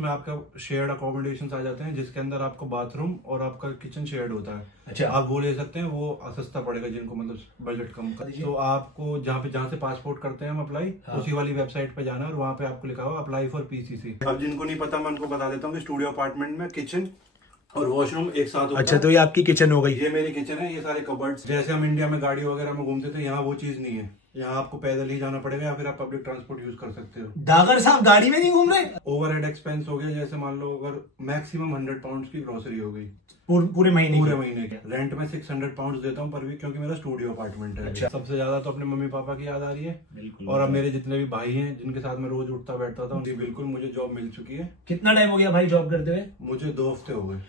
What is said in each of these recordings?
उसमें आपका shared accommodation आ जाते हैं, जिसके अंदर आपको बाथरूम और आपका किचन शेयर्ड होता है। अच्छा, आप वो ले सकते हैं, वो सस्ता पड़ेगा जिनको मतलब बजट कम का। तो आपको जहाँ से पासपोर्ट करते हैं हम अप्लाई, उसी वाली वेबसाइट पे जाना है और वहाँ पे आपको लिखा हुआ अप्लाई फॉर पीसीसी। अब जिनको नहीं पता मैं उनको बता देता हूँ कि स्टूडियो अपार्टमेंट में किचन और वॉशरूम एक साथ होता है। अच्छा, तो ये आपकी किचन हो गई। ये मेरी किचन है, ये सारे कबर्ड्स। जैसे हम इंडिया में गाड़ी वगैरह में घूमते थे, यहाँ वो चीज नहीं है। यहाँ आपको पैदल ही जाना पड़ेगा या फिर आप पब्लिक ट्रांसपोर्ट यूज कर सकते हो। डागर साहब गाड़ी में नहीं घूम रहे? ओवरहेड एक्सपेंस हो गया, जैसे मान लो अगर मैक्सिमम 100 पाउंड की ग्रोसरी हो गई पूरे महीने के रेंट में 600 पाउंड देता हूँ पर वीक, क्योंकि मेरा स्टूडियो अपार्टमेंट है। अच्छा। सबसे ज्यादा तो अपने मम्मी पापा की याद आ रही है। बिल्कुल। और अब मेरे जितने भी भाई हैं जिनके साथ मैं रोज उठता बैठता था, उनकी बिल्कुल मुझे जॉब मिल चुकी है। कितना टाइम हो गया भाई जॉब करते हुए? मुझे 2 हफ्ते हो गए।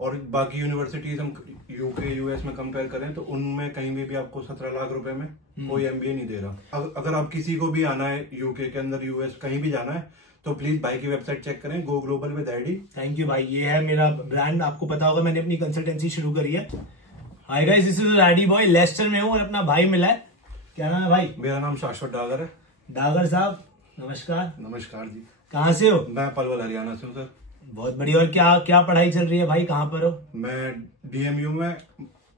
और बाकी यूनिवर्सिटीज हम यूके यूएस में कंपेयर करें तो उनमें कहीं भी आपको 17 लाख रुपए में कोई एमबीए नहीं दे रहा। अगर आप किसी को भी आना है यूके के अंदर, यूएस कहीं भी जाना है, तो प्लीज भाई की वेबसाइट चेक करें, गो global with ID. Thank you भाई, ये है मेरा ब्रांड। आपको पता होगा मैंने अपनी कंसल्टेंसी शुरू करी है। Hi guys, this is ID boy, Leicester में हूँ और अपना भाई मिला है। क्या नाम है भाई? मेरा नाम शाश्वत डागर है। डागर साहब नमस्कार। नमस्कार जी। कहाँ से हो? मैं पलवल हरियाणा से हूँ सर। बहुत बढ़िया। और क्या क्या पढ़ाई चल रही है भाई, कहाँ पर हो? मैं डीएमयू में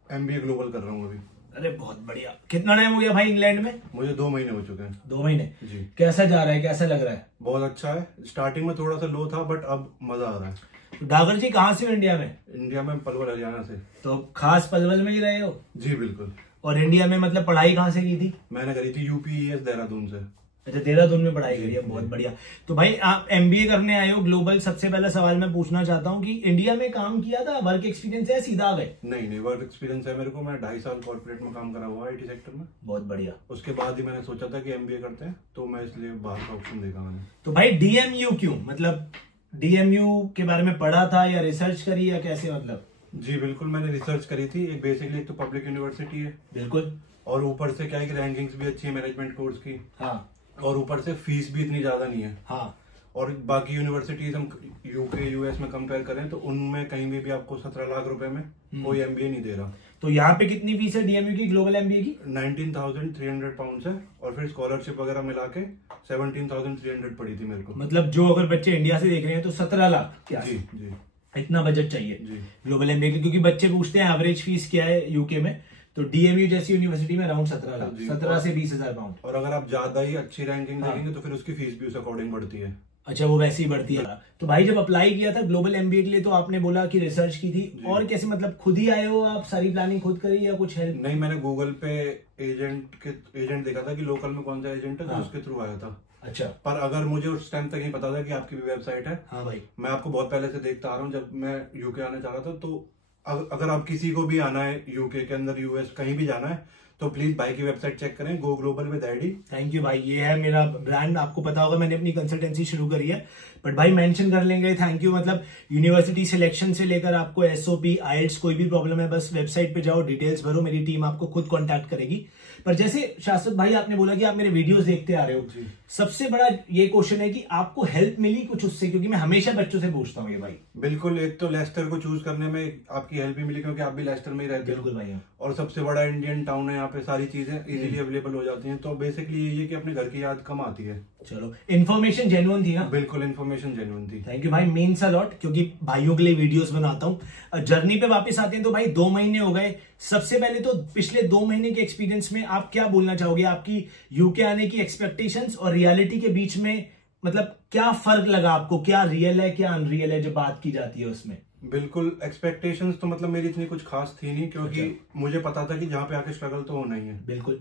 एमबीए ग्लोबल कर रहा हूँ अभी। अरे बहुत बढ़िया। कितना टाइम हो गया भाई इंग्लैंड में? मुझे 2 महीने हो चुके हैं। 2 महीने जी। कैसा जा रहा है, कैसा लग रहा है? बहुत अच्छा है। स्टार्टिंग में थोड़ा सा लो था बट अब मजा आ रहा है। तो डागर जी कहाँ से हो इंडिया में? इंडिया में पलवल हरियाणा से। तो खास पलवल में ही रहे हो? जी बिल्कुल। और इंडिया में मतलब पढ़ाई कहाँ से की थी? मैंने करी थी यूपीईएस देहरादून से। अच्छा, देहरादून में पढ़ाई करी है, बहुत बढ़िया। तो भाई आप एमबीए करने आए हो ग्लोबल, सबसे पहला सवाल मैं पूछना चाहता हूँ कि इंडिया में काम किया था, वर्क एक्सपीरियंस है, सीधा आ गए? नहीं, वर्क एक्सपीरियंस है मेरे को। मैं 2.5 साल कॉर्पोरेट में काम करा हुआ आईटी सेक्टर में। बहुत बढ़िया। उसके बाद ही मैंने सोचा था कि एमबीए करते हैं, तो मैं इसलिए बाहर का ऑप्शन देखा मैंने। तो भाई डीएमयू क्यों, मतलब डीएमयू के बारे में पढ़ा था या रिसर्च करी या कैसे मतलब? जी बिल्कुल, मैंने रिसर्च करी थी। एक बेसिकली एक तो पब्लिक यूनिवर्सिटी है। बिल्कुल। और ऊपर से क्या है कि रैंकिंग्स भी अच्छी है मैनेजमेंट कोर्स की। हाँ। और ऊपर से फीस भी इतनी ज्यादा नहीं है। हाँ। और बाकी यूनिवर्सिटीज हम यूके यूएस में कंपेयर करें तो उनमें कहीं भी आपको 17 लाख रुपए में कोई एमबीए नहीं दे रहा। तो यहाँ पे कितनी फीस है डीएमयू की, ग्लोबल एमबीए की? 19,300 पाउंड है। और फिर स्कॉलरशिप वगैरह मिला के 17,300 पड़ी थी मेरे को। मतलब जो अगर बच्चे इंडिया से देख रहे हैं तो 17 लाख। जी जी, इतना बजट चाहिए जी ग्लोबल एमबीए की, क्योंकि बच्चे पूछते हैं एवरेज फीस क्या है यूके में, तो डीएमयू जैसी यूनिवर्सिटी में अराउंड 17 लाख, 17 से 20,000 पाउंड। और अगर आप ज्यादा ही अच्छी रैंकिंग देखेंगे तो फिर उसकी फीस भी उस अकॉर्डिंग बढ़ती है। अच्छा, वो वैसे ही बढ़ती है। तो भाई जब अप्लाई किया था ग्लोबल एमबीए के लिए तो आपने बोला कि रिसर्च की थी, और कैसे मतलब खुद ही आए हो आप, सारी प्लानिंग खुद करी या कुछ हेल्प? नहीं, मैंने गूगल पे एजेंट देखा था कि लोकल में कौन सा एजेंट है, तो उसके थ्रू आया था। अच्छा। पर अगर मुझे उस टाइम तक नहीं पता था कि आपकी भी वेबसाइट है। हाँ भाई, मैं आपको बहुत पहले से देखता आ रहा हूँ। जब मैं यूके आने जा रहा था, तो अगर आप किसी को भी आना है यूके के अंदर, यूएस कहीं भी जाना है, तो प्लीज भाई की वेबसाइट चेक करें, गो global with ID. Thank you भाई, ये है मेरा ब्रांड। आपको पता होगा मैंने अपनी कंसल्टेंसी शुरू करी है, बट भाई मेंशन कर लेंगे। Thank you. मतलब यूनिवर्सिटी सिलेक्शन से लेकर आपको एसओपी, आईएलटीएस कोई भी प्रॉब्लम है, बस वेबसाइट पे जाओ, डिटेल्स भरो, मेरी टीम आपको खुद कांटेक्ट करेगी। पर जैसे शाश्वत भाई आपने बोला कि आप मेरे वीडियोस देखते आ रहे हो, सबसे बड़ा ये क्वेश्चन है कि आपको हेल्प मिली कुछ उससे, क्योंकि मैं हमेशा बच्चों से पूछता हूँ ये भाई। बिल्कुल, एक तो लेस्टर को चूज करने में आपकी हेल्प भी मिली, क्योंकि आप भी लेस्टर में ही रहते हो। बिल्कुल भाई। और सबसे बड़ा इंडियन टाउन है, यहाँ पे सारी चीजें इजीली अवेलेबल हो जाती हैं। तो बेसिकली ये कि अपने घर की याद कम आती है। चलो, इन्फॉर्मेशन जेन्युइन थी ना? बिल्कुल, इन्फॉर्मेशन जेन्युइन थी। थैंक यू भाई, मीन्स अ लॉट, क्योंकि भाइयों के लिए वीडियोस बनाता हूँ। जर्नी पे वापस आते हैं तो भाई 2 महीने हो गए। सबसे पहले तो पिछले 2 महीने के एक्सपीरियंस में आप क्या बोलना चाहोगे, आपकी यूके आने की एक्सपेक्टेशंस और रियलिटी के बीच में मतलब क्या फर्क लगा आपको, क्या रियल है क्या अनरियल है जब बात की जाती है उसमें? बिल्कुल, एक्सपेक्टेशंस तो मतलब मेरी इतनी कुछ खास थी नहीं, क्योंकि मुझे पता था कि जहाँ पे आके स्ट्रगल तो होना ही है। बिल्कुल।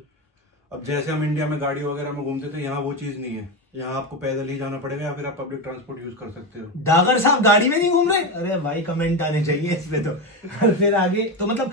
अब जैसे हम इंडिया में गाड़ी वगैरह में घूमते थे, यहाँ वो चीज नहीं है। यहाँ आपको पैदल ही जाना पड़ेगा या फिर आप पब्लिक ट्रांसपोर्ट यूज कर सकते हो। डागर साहब गाड़ी में नहीं घूम रहे? अरे भाई कमेंट आने चाहिए इस पे तो। फिर आगे तो मतलब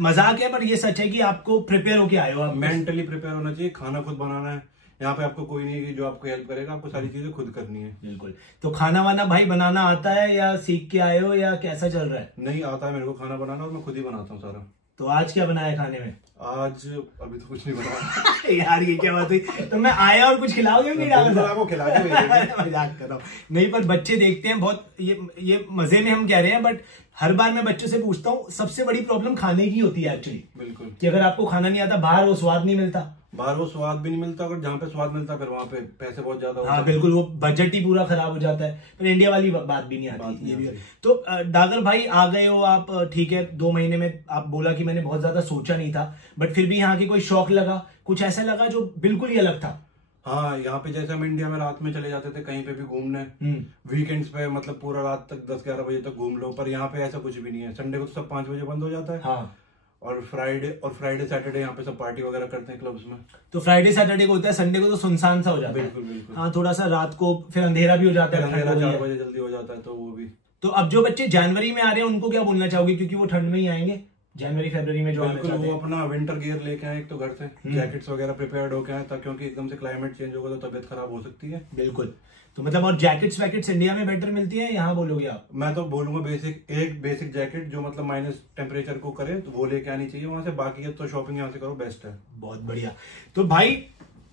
मजाक है, पर ये सच है कि आपको प्रिपेयर होके आए हो। आप मेंटली प्रिपेयर होना चाहिए। खाना खुद बनाना है, यहाँ पे आपको कोई नहीं है कि जो आपको हेल्प करेगा, आपको सारी चीजें खुद करनी है। बिल्कुल। तो खाना वाना भाई बनाना आता है या सीख के आए हो या कैसा चल रहा है? नहीं आता है मेरे को खाना बनाना, और मैं खुद ही बनाता हूँ सारा। तो आज क्या बनाया खाने में? आज अभी तो कुछ नहीं बनाया। यार ये क्या बात हुई? तो मैं आया और कुछ खिलाओगे नहीं? आपको खिला के मजाक कर रहा हूँ। नहीं, पर बच्चे देखते हैं बहुत, ये मजे में हम कह रहे हैं, बट हर बार मैं बच्चों से पूछता हूँ, सबसे बड़ी प्रॉब्लम खाने की होती है एक्चुअली। बिल्कुल, कि अगर आपको खाना नहीं आता, बाहर वो स्वाद नहीं मिलता, बाहर वो स्वाद भी नहीं मिलता, अगर जहाँ पे स्वाद मिलता फिर वहाँ पे पैसे बहुत ज्यादा होते हाँ हैं। बिल्कुल, वो बजट ही पूरा खराब हो जाता है, फिर इंडिया वाली बात भी नहीं आती, ये भी है। तो डागर भाई आ गए हो आप, ठीक है, 2 महीने में आप बोला कि मैंने बहुत ज्यादा सोचा नहीं था, बट फिर भी यहाँ की कोई शौक लगा, कुछ ऐसा लगा जो बिल्कुल ही अलग था? हाँ, यहाँ पे जैसे हम इंडिया में रात में चले जाते थे कहीं पे भी घूमने, वीकेंड्स पे मतलब पूरा रात तक 10-11 बजे तक घूम लो, पर यहाँ पे ऐसा कुछ भी नहीं है। संडे को तो सब 5 बजे बंद हो जाता है। हाँ। और फ्राइडे सैटरडे यहाँ पे सब पार्टी वगैरह करते हैं क्लब्स में। तो फ्राइडे सैटरडे को होता है, संडे को तो सुनसान सा हो जाता है। बिल्कुल बिल्कुल। हाँ, थोड़ा सा रात को फिर अंधेरा भी हो जाता है, अंधेरा 4 बजे जल्दी हो जाता है, तो वो भी। तो अब जो बच्चे जनवरी में आ रहे हैं उनको क्या बोलना चाहोगे, क्योंकि वो ठंड में ही आएंगे जनवरी फरवरी में जो आना चाहते हैं? वो अपना विंटर गियर लेके आए एक तो घर से, जैकेट्स वगैरह प्रिपेयर्ड होके आए, ताकि क्योंकि एकदम से क्लाइमेट चेंज होगा तो तबियत खराब हो सकती है। बिल्कुल। तो मतलब और जैकेट्स वैकेट्स इंडिया में बेटर मिलती है, यहाँ बोलोगे आप? मैं तो बोलूंगा बेसिक जैकेट जो मतलब माइनस टेम्परेचर को करे तो वो लेके आनी चाहिए वहां से, बाकी तो शॉपिंग यहाँ से करो, बेस्ट है। बहुत बढ़िया। तो भाई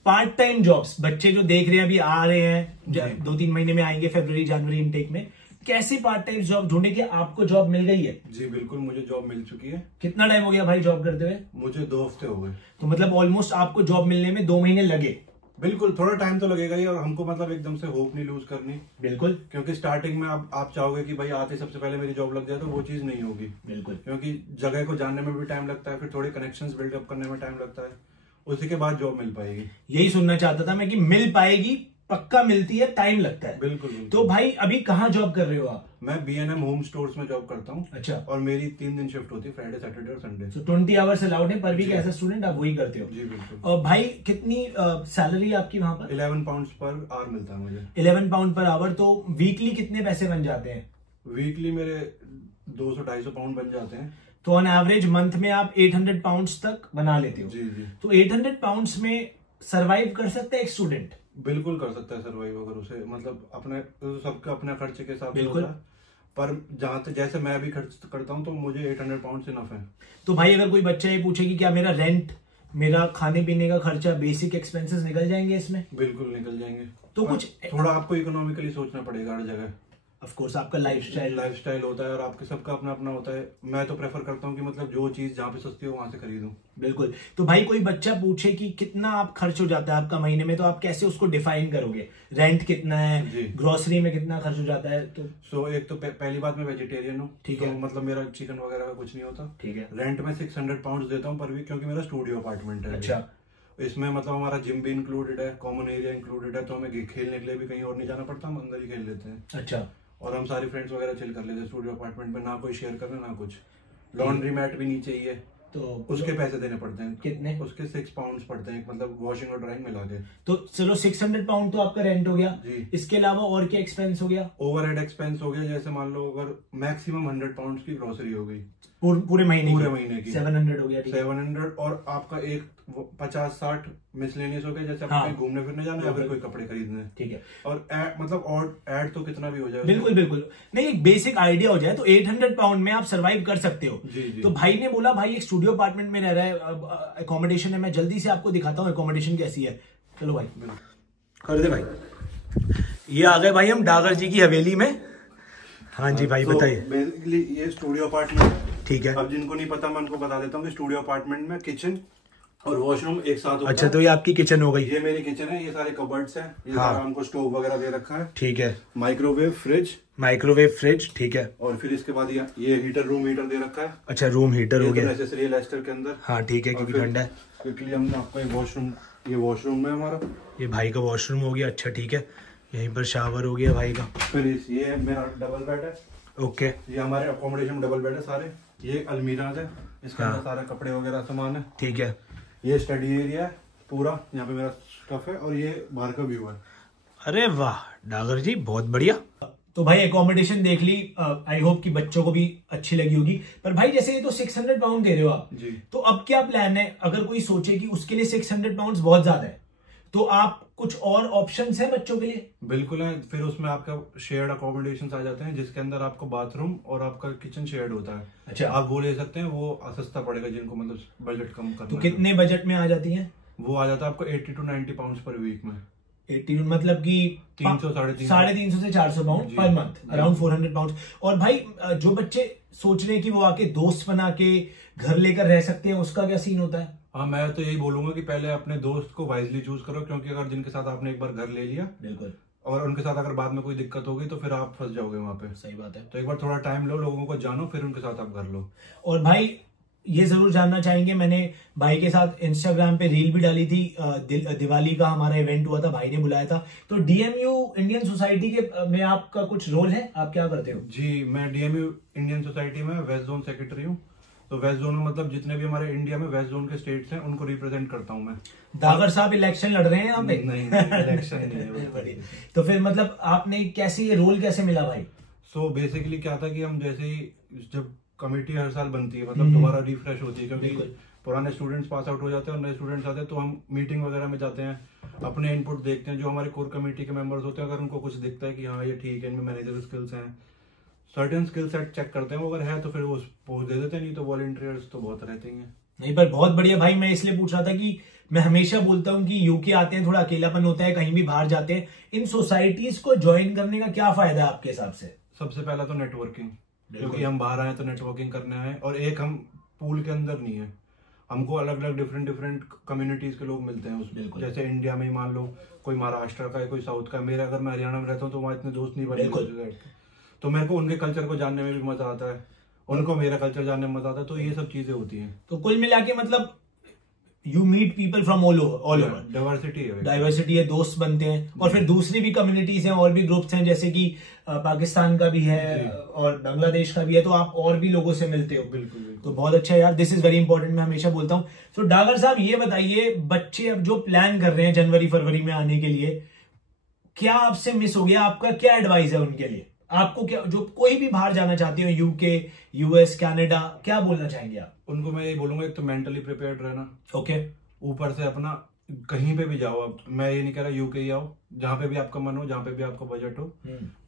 पार्ट टाइम जॉब्स बच्चे जो देख रहे हैं अभी आ रहे हैं, 2-3 महीने में आएंगे फरवरी जनवरी इनटेक में, कैसे पार्ट टाइम जॉब ढूंढे? कि आपको जॉब मिल गई है? जी बिल्कुल, मुझे जॉब मिल चुकी है। कितना टाइम हो गया भाई जॉब करते हुए? मुझे 2 हफ्ते हो गए। तो मतलब ऑलमोस्ट आपको जॉब मिलने में 2 महीने लगे? बिल्कुल, थोड़ा टाइम तो लगेगा ही, और हमको मतलब एकदम से होप नहीं लूज करनी। बिल्कुल, क्योंकि स्टार्टिंग में आप चाहोगे कि भाई आते सबसे पहले मेरी जॉब लग जाए, तो वो चीज नहीं होगी। बिल्कुल, क्योंकि जगह को जानने में भी टाइम लगता है, फिर थोड़े कनेक्शंस बिल्डअप करने में टाइम लगता है, उसी के बाद जॉब मिल पाएगी। यही सुनना चाहता था मैं कि मिल पाएगी, पक्का मिलती है, टाइम लगता है। बिल्कुल, बिल्कुल। तो भाई अभी कहाँ जॉब कर रहे हो आप? मैं B&M होम स्टोर्स में जॉब करता हूँ। अच्छा। और मेरी 3 दिन शिफ्ट होती है, फ्राइडे सैटरडे और संडे। तो 20 आवर्स अलाउड है पर वीक, एज अ स्टूडेंट आप वही करते हो? जी बिल्कुल। और भाई कितनी सैलरी आपकी वहां पर? 11 पाउंड पर आवर मिलता है मुझे। 11 पाउंड पर आवर। तो वीकली कितने पैसे बन जाते हैं? वीकली मेरे 200-250 पाउंड बन जाते हैं। तो ऑन एवरेज मंथ में आप 800 पाउंड्स तक बना लेते हो? जी जी। तो 800 पाउंड्स में सरवाइव कर सकते हैं एक स्टूडेंट? बिल्कुल कर सकता है सरवाइव, अगर उसे मतलब अपने सबका अपने खर्चे के हिसाब से बिल्कुल। होता है, पर जहां तक जैसे मैं भी खर्च करता हूं तो मुझे 800 पाउंड इनफ है। तो भाई अगर कोई बच्चा ये पूछे कि क्या मेरा रेंट, मेरा खाने पीने का खर्चा, बेसिक एक्सपेंसेस निकल जाएंगे इसमें? बिल्कुल निकल जाएंगे। तो कुछ थोड़ा आपको इकोनॉमिकली सोचना पड़ेगा हर जगह। ऑफ कोर्स आपका लाइफस्टाइल होता है और आपके सबका अपना अपना होता है। मैं तो प्रेफर करता हूँ कि मतलब जो चीज जहाँ पे सस्ती हो वहां से खरीदूं। बिल्कुल। तो भाई कोई बच्चा पूछे कि कितना आप खर्च हो जाता है आपका महीने में, तो आप कैसे उसको डिफाइन करोगे? रेंट कितना है, ग्रोसरी में कितना खर्च हो जाता है? तो एक तो पहली बात मैं वेजिटेरियन हूँ, ठीक है, तो मतलब मेरा चिकन वगैरह का कुछ नहीं होता। ठीक है। रेंट में 600 पाउंड देता हूँ पर वीक, क्योंकि मेरा स्टूडियो अपार्टमेंट है। अच्छा। इसमें मतलब हमारा जिम भी इंक्लूडेड है, कॉमन एरिया इंक्लूडेड है, तो हमें खेलने के लिए भी कहीं और नहीं जाना पड़ता, हम अंदर ही खेल लेते हैं। अच्छा। और हम सारे फ्रेंड्स वगैरह चिल कर लेते हैं स्टूडियो अपार्टमेंट में, ना कोई शेयर करना ना कुछ। लॉन्ड्री मैट भी नहीं चाहिए, तो उसके पैसे देने पड़ते हैं। कितने? उसके 6 पाउंड पड़ते हैं, मतलब वॉशिंग और ड्राइंग मिला के। तो चलो 600 पाउंड तो आपका रेंट हो गया जी। इसके अलावा और क्या एक्सपेंस हो गया? ओवरहेड एक्सपेंस हो गया, जैसे मान लो अगर मैक्सिमम 100 पाउंड की ग्रोसरी हो गई पूरे महीने की 700 हो गया। 700, और आपका एक 50-60 मिसलेनियस हो गया, जैसे आपको कहीं घूमने फिरने जाना है या फिर कोई कपड़े खरीदने। ठीक है। और मतलब और ऐड तो कितना भी हो जाए। बिल्कुल बिल्कुल, नहीं एक बेसिक आइडिया हो जाए तो 800 पाउंड में आप सरवाइव कर सकते हो। जी जी। तो भाई ने बोला भाई एक स्टूडियो अपार्टमेंट में रह रहा है, अकोमोडेशन है, मैं जल्दी से आपको दिखाता हूँ अकोमोडेशन कैसी है। चलो भाई कर दे भाई। ये आ गए भाई हम डागर जी की हवेली में। हाँ जी भाई बताइए। बेसिकली ये स्टूडियो अपार्टमेंट, ठीक है। अब जिनको नहीं पता मैं उनको बता देता हूँ कि स्टूडियो अपार्टमेंट में किचन और वॉशरूम एक साथ होता अच्छा, तो ये आपकी किचन हो गई? ये मेरी किचन है, ये सारे कबर्ड्स हैं, ये सारा हमको स्टोव वगैरह दे रखा है। ठीक है। माइक्रोवेव फ्रिज, ठीक है। और फिर इसके बाद ये रूम हीटर दे रखा है। अच्छा, रूम हीटर हो गया, नेसेसरी है लेस्टर के अंदर। हाँ ठीक है, क्योंकि ठंडा है। क्विकली हमने आपको ये वॉशरूम है हमारा, ये भाई का वॉशरूम हो गया। अच्छा ठीक है, यहीं पर शावर हो गया भाई का। फिर ये मेरा डबल बेड है। ओके। ये हमारे अकोमोडेशन डबल बेड है सारे। ये अलमीराज है, इसके अंदर सारा कपड़े वगैरह सामान है। ठीक है। ये स्टडी एरिया है पूरा, यहाँ पे मेरा स्टफ है, और ये बाहर का व्यू है। अरे वाह डागर जी, बहुत बढ़िया। तो भाई एकोमोडेशन देख ली, आई होप कि बच्चों को भी अच्छी लगी होगी। पर भाई जैसे ये तो 600 पाउंड दे रहे हो आप जी, तो अब क्या प्लान है? अगर कोई सोचे कि उसके लिए 600 पाउंड बहुत ज्यादा है, तो आप कुछ और ऑप्शंस है बच्चों के लिए? बिल्कुल है। फिर उसमें आपका शेयर्ड अकोमोडेशन आ जाते हैं, जिसके अंदर आपको बाथरूम और आपका किचन शेयर्ड होता है। अच्छा, आप वो ले सकते हैं, वो सस्ता पड़ेगा जिनको मतलब बजट कम करना। तो कितने बजट में आ जाती है? वो आ जाता है आपको 80 to 90 पाउंड पर वीक में। 80 मतलब कि 300-350 से 400 pound per month, around 400 pound. और भाई जो बच्चे सोच रहे हैं कि वो आके दोस्त बना के घर लेकर रह सकते हैं, उसका क्या सीन होता है? हाँ, मैं तो यही बोलूंगा कि पहले अपने दोस्त को वाइजली चूज करो, क्योंकि अगर जिनके साथ आपने एक बार घर ले लिया, बिल्कुल, और उनके साथ अगर बाद में कोई दिक्कत होगी तो फिर आप फंस जाओगे वहां पे। सही बात है। तो एक बार थोड़ा टाइम लो, लोगों को जानो, फिर उनके साथ आप घर लो। और भाई ये जरूर जानना चाहेंगे, मैंने भाई के साथ इंस्टाग्राम पे रील भी डाली थी, दिवाली का हमारा इवेंट हुआ था, भाई ने बुलाया था, तो डीएमयू इंडियन सोसाइटी के में आपका कुछ रोल है, आप क्या करते हो? जी, मैं डीएमयू इंडियन सोसाइटी में वेस्ट जोन सेक्रेटरी हूँ। तो वेस्ट जोन में मतलब जितने भी हमारे इंडिया में वेस्ट जोन के स्टेट्स हैं उनको रिप्रेजेंट करता हूँ मैं। दागर साहब इलेक्शन लड़ रहे हैं यहाँ पे? नहीं, इलेक्शन नहीं है। तो फिर मतलब आपने कैसे, ये रोल कैसे मिला भाई? सो बेसिकली क्या था कि हम जैसे ही जब कमेटी हर साल बनती है, मतलब दोबारा रिफ्रेश होती है, क्योंकि पुराने स्टूडेंट्स पास आउट हो जाते हैं और नए स्टूडेंट्स आते हैं, तो हम मीटिंग वगैरह में जाते हैं, अपने इनपुट देखते हैं, जो हमारे कोर कमेटी के मेंबर्स होते हैं, अगर उनको कुछ दिखता है कि हाँ ये ठीक है, इनमें मैनेजर स्किल्स हैं, सर्टेन स्किल सेट चेक करते हैं, वो अगर है तो फिर वो पोस्ट दे देते हैं, नहीं तो वॉलंटियर्स तो बहुत रहते हैं। नहीं पर बहुत बढ़िया भाई, मैं इसलिए पूछ रहा था कि मैं हमेशा बोलता हूँ कि यूके आते हैं थोड़ा अकेलापन होता है, कहीं भी बाहर जाते हैं, इन सोसाइटीज को ज्वाइन करने का क्या फायदा है आपके हिसाब से? सबसे पहला तो नेटवर्किंग, क्योंकि हम बाहर आए तो नेटवर्किंग करने आए, और एक हम पूल के अंदर नहीं है, हमको अलग अलग डिफरेंट कम्युनिटीज के लोग मिलते हैं उसमें। जैसे इंडिया में ही मान लो कोई महाराष्ट्र का है, कोई साउथ का है, मेरे अगर मैं हरियाणा में रहता हूँ तो वहाँ इतने दोस्त नहीं बने, तो मेरे को उनके कल्चर को जानने में भी मजा आता है, उनको मेरा कल्चर जानने में मजा आता है, तो ये सब चीजें होती हैं। तो कुल मिला के मतलब you meet people from all over, diversity है, दोस्त बनते हैं, और फिर दूसरी भी कम्युनिटीज हैं और भी ग्रुप्स हैं, जैसे कि पाकिस्तान का भी है और बांग्लादेश का भी है, तो आप और भी लोगों से मिलते हो। बिल्कुल। तो बहुत अच्छा यार, दिस इज वेरी इंपॉर्टेंट, मैं हमेशा बोलता हूँ। तो डागर साहब ये बताइए, बच्चे अब जो प्लान कर रहे हैं जनवरी फरवरी में आने के लिए, क्या आपसे मिस हो गया? आपका क्या एडवाइस है उनके लिए? आपको क्या, जो कोई भी बाहर जाना चाहते हो, यूके, यूएस, कनाडा, क्या बोलना चाहेंगे आप उनको? मैं ये बोलूंगा, एक तो मेंटली प्रिपेयर्ड रहना, ओके, ऊपर से अपना कहीं पे भी जाओ, अब मैं ये नहीं कह रहा यूके ही आओ, जहाँ पे भी आपका मन हो, जहाँ पे भी आपका बजट हो,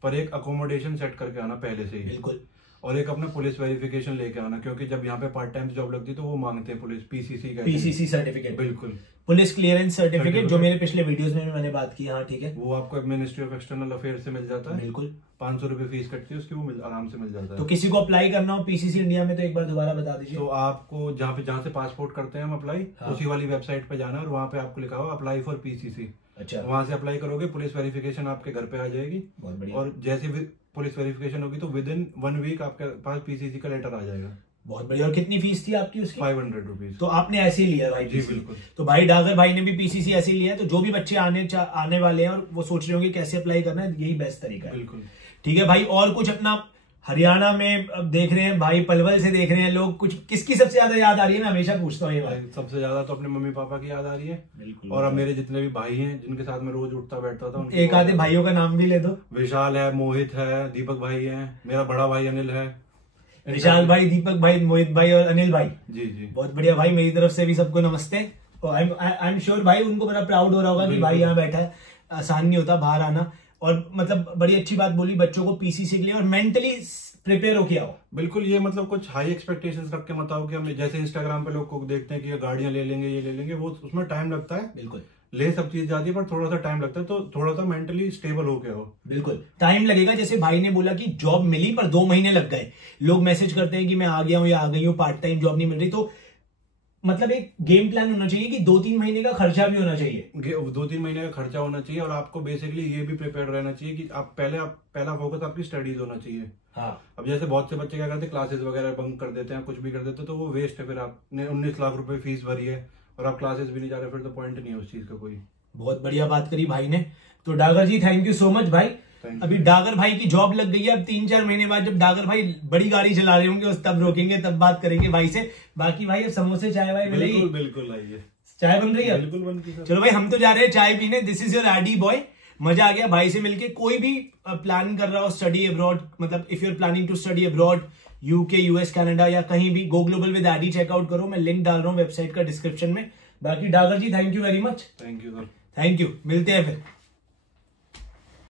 पर एक अकोमोडेशन सेट करके आना पहले से ही। बिल्कुल। और एक अपना पुलिस वेरिफिकेशन लेके आना, क्योंकि जब यहाँ पे पार्ट टाइम जॉब लगती है तो वो मांगते हैं पुलिस पीसीसी सर्टिफिकेट। बिल्कुल, पुलिस क्लियरेंस सर्टिफिकेट, जो मेरे पिछले वीडियोस में भी मैंने बात की। हाँ ठीक है, वो आपको मिनिस्ट्री ऑफ एक्सटर्नल अफेयर से मिल जाता है। बिल्कुल, 500 रुपए फीस कटती है उसकी, वो आराम से मिल जाता है। तो किसी को अप्लाई करना हो पीसीसी इंडिया में तो एक बार दोबारा बता दीजिए। तो आपको जहाँ से पासपोर्ट करते हैं हम अप्लाई, उसी वाली वेबसाइट पे जाना है, और वहाँ पे आपको लिखा हुआ अप्लाई फॉर पीसीसी। अच्छा, वहां से अप्लाई करोगे, पुलिस वेरिफिकेशन आपके घर पे आ जाएगी, बहुत बढ़िया। और जैसे पुलिस वेरिफिकेशन होगी तो विद इन 1 वीक आपके पास पीसीसी का लेटर आ जाएगा। बहुत बढ़िया। और कितनी फीस थी आपकी उसकी? 500 रुपीज। तो आपने ऐसे ही लिया भाई? जी बिल्कुल। तो भाई डागर भाई ने भी पीसीसी ऐसे ही लिया है। तो जो भी बच्चे आने वाले हैं और वो सोच रहे होंगे कैसे अप्लाई करना है, यही बेस्ट तरीका है। बिल्कुल ठीक है भाई। और कुछ अपना हरियाणा में अब देख रहे हैं भाई, पलवल से देख रहे हैं लोग, कुछ किसकी सबसे ज्यादा याद आ रही है? मैं हमेशा पूछता हूँ ये बात। सबसे ज्यादा तो अपने मम्मी पापा की याद आ रही है। बिल्कुल। और अब मेरे जितने भी भाई हैं जिनके साथ मैं रोज उठता बैठता था, एक आधे भाइयों का नाम भी ले दो। विशाल है, मोहित है, दीपक भाई है, मेरा बड़ा भाई अनिल है। विशाल भाई, दीपक भाई, मोहित भाई और अनिल भाई। जी जी, बहुत बढ़िया भाई, मेरी तरफ से भी सबको नमस्ते। आई एम श्योर भाई उनको बड़ा प्राउड हो रहा होगा कि भाई यहाँ बैठा है। आसान नहीं होता बाहर आना। और मतलब बड़ी अच्छी बात बोली, बच्चों को पीसीसी के लिए और मेंटली प्रिपेयर हो किया हो। बिल्कुल। ये मतलब कुछ हाई एक्सपेक्टेशंस रख के मत आओ कि हम जैसे इंस्टाग्राम पे लोग को देखते हैं कि ये गाड़ियां ले लेंगे, ये ले लेंगे, वो उसमें टाइम लगता है। बिल्कुल, ले सब चीज जाती है पर थोड़ा सा टाइम लगता है, तो थोड़ा सा मेंटली स्टेबल हो गया हो। बिल्कुल टाइम लगेगा। जैसे भाई ने बोला कि जॉब मिली पर 2 महीने लग गए। लोग मैसेज करते हैं कि मैं आ गया हूं या आ गई हूं, पार्ट टाइम जॉब नहीं मिल रही। तो मतलब एक गेम प्लान होना चाहिए कि 2-3 महीने का खर्चा भी होना चाहिए। 2-3 महीने का खर्चा होना चाहिए, और आपको बेसिकली ये भी प्रिपेयर रहना चाहिए कि आप पहला फोकस आपकी स्टडीज होना चाहिए। हाँ। अब जैसे बहुत से बच्चे क्या करते हैं, क्लासेस वगैरह बंक कर देते हैं, कुछ भी कर देते हैं, तो वो वेस्ट है। फिर आपने 19 लाख रुपए फीस भरी है और आप क्लासेस भी नहीं जा रहे, फिर तो पॉइंट नहीं है उस चीज का कोई। बहुत बढ़िया बात करी भाई ने। तो Dagar ji thank you so much भाई। अभी डागर भाई की जॉब लग गई है। अब 3-4 महीने बाद जब डागर भाई बड़ी गाड़ी चला रहे होंगे तब रोकेंगे, तब बात करेंगे भाई से। बाकी भाई अब समोसे चाय वाय मिलेगी? बिल्कुल बिल्कुल, आइए। चाय बन रही है? बिल्कुल बनती है। चलो भाई हम तो जा रहे हैं चाय पीने। This is your RD boy. मजा आ गया भाई से मिलके। कोई भी प्लान कर रहा हो स्टडी अब्रॉड, मतलब if you are planning to study abroad, UK, US, Canada या कहीं भी, go global with RD check out करो। मैं लिंक डाल रहा हूँ वेबसाइट का डिस्क्रिप्शन में। बाकी Dagar ji thank you very much. Thank you sir. Thank you, मिलते हैं फिर।